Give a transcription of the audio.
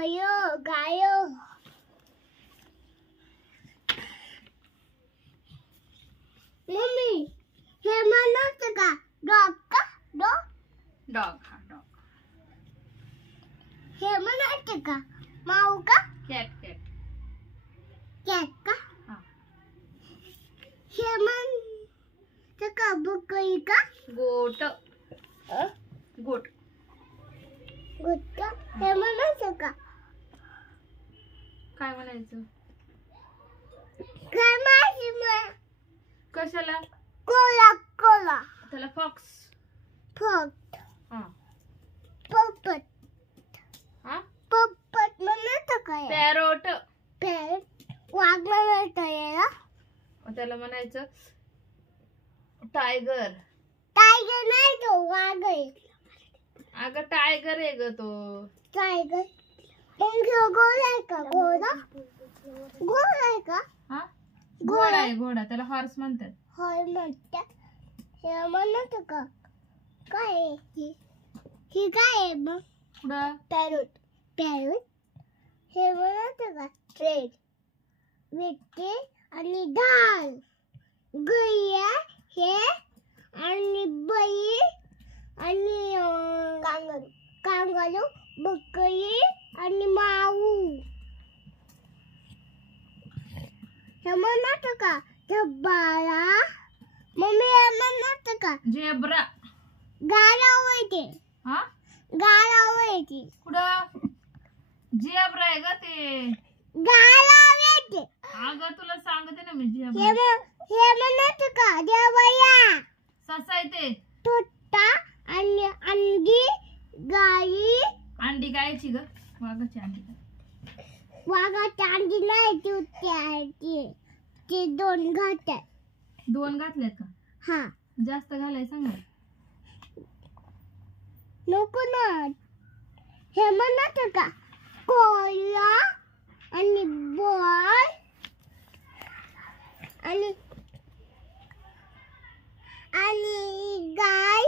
यो गायो मम्मी हे म्हणायचं का डॉग का डॉग डॉग हा डॉग. हे म्हणायचं का माऊ का कॅट कॅट. कॅट का हा. हे म्हणायचं का बकरी का गोट. गोट. गोट का हे म्हणायचं का काय म्हणायचं? काय माहिती मग कशाला? कोला कोला त्याला फॉक्स. फट हा. पपट हा. पपट म्हणायचं का पॅरोट. पॅरट वाघ म्हणायचं याला त्याला म्हणायचं टायगर. टायगर नाही तो वाघ आहे अगं टायगर आहे ग तो. टायगर मग घोडा आहे का घोडा घोडा आहे का हा. घोडा आहे घोडा. त्याला हॉर्स म्हणतात. होय म्हणतात हे म्हणत का काय आहे ही काय आहे मग पुढं पॅरोट पॅरोट हे म्हणत का ट्रेड विटे आणि ढाल गैया हे आणि बैल आणि कांगारू कांगारू बकरी आणि माऊ हे म्हणत का झब्बारा मम्मी हे म्हणत का झेब्रा. गाडा वळते हा. गाडा वळते पुढं झेब्रा आहे ग ते. गाडा वळते अगं तुला सांगते ना मी हे झेब्रा. हे म्हणत का देवया ससा आहे ते. तोटा आणि अंडी गाई अंडी गायची ग. वाघाची अंडी. वाघाची अंडी नाही ती ते दोन घातात. दोन घातल्यात का? हा जास्त घालाय सांग ना. नको ना हे म्हणत का कोला आणि बॉल आणि आणि गाय